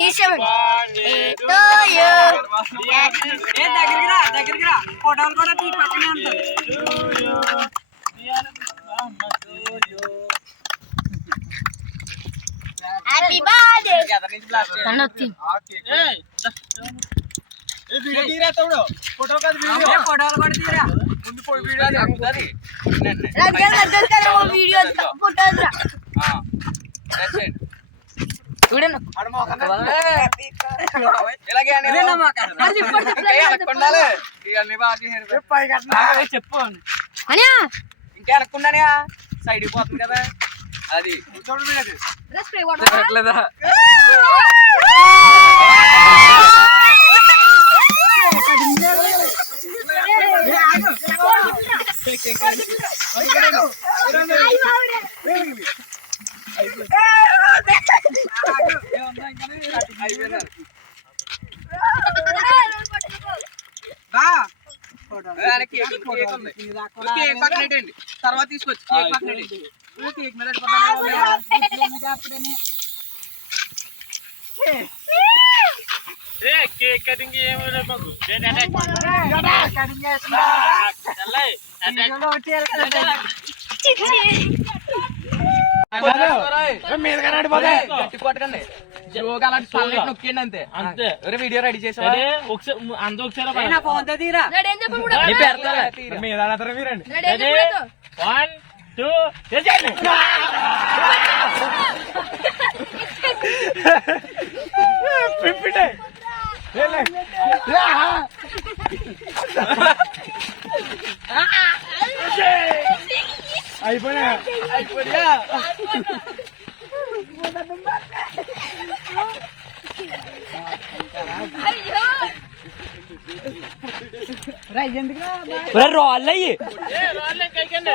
ఏ దగ్గరికి రా దగ్గరికి రా ఫోటోలు కూడా తీ పక్కనే ఉంటుంది Happy birthday. ఎదరి నుంచి blast చేయాలి. Nothing. ఏ ఫోటోలు కూడా తీరా రంజన్ దగ్గర కదా ఓ వీడియో ఫోటో చూడండి ఇలాగే అని ఇదేనా మాకు? అది ఇప్పుడు ఇంకా వెనక్కుండాలి చేశారు చెప్పు అనియా ఇంకా వెనక్కుండానే సైడ్ పోతుంది కదా అది జరగట్లేదా అయిపోయిందా బా ఫోటోలు. ఏ, ఆయన కేక్ కేక్ ఉంది కేక్ పక్కన పెట్టండి తర్వాత తీసుకొచ్చి కేక్ పక్కన కేక్ మీద కేక్ కటింగ్ ఏమో మాకు కటింగ్ చేస్తున్నా గట్టి కొట్టకండి జోగా అలాంటి పల్లెట్ నొక్కిండి అంతే అంతే. ఎవరు వీడియో రెడీ చేసావా సరే ఒకసారి అంత ఒకసారి ఏ నా ఫోన్ తో తీరా రెడీ అని చెప్పి కూడా నీ పెడతారా రెడీ అని రెడీ చెప్పి వన్ టూ తెచ్చండి అయిపోయా రా రోల్ అయ్యి రోల్ కైకండి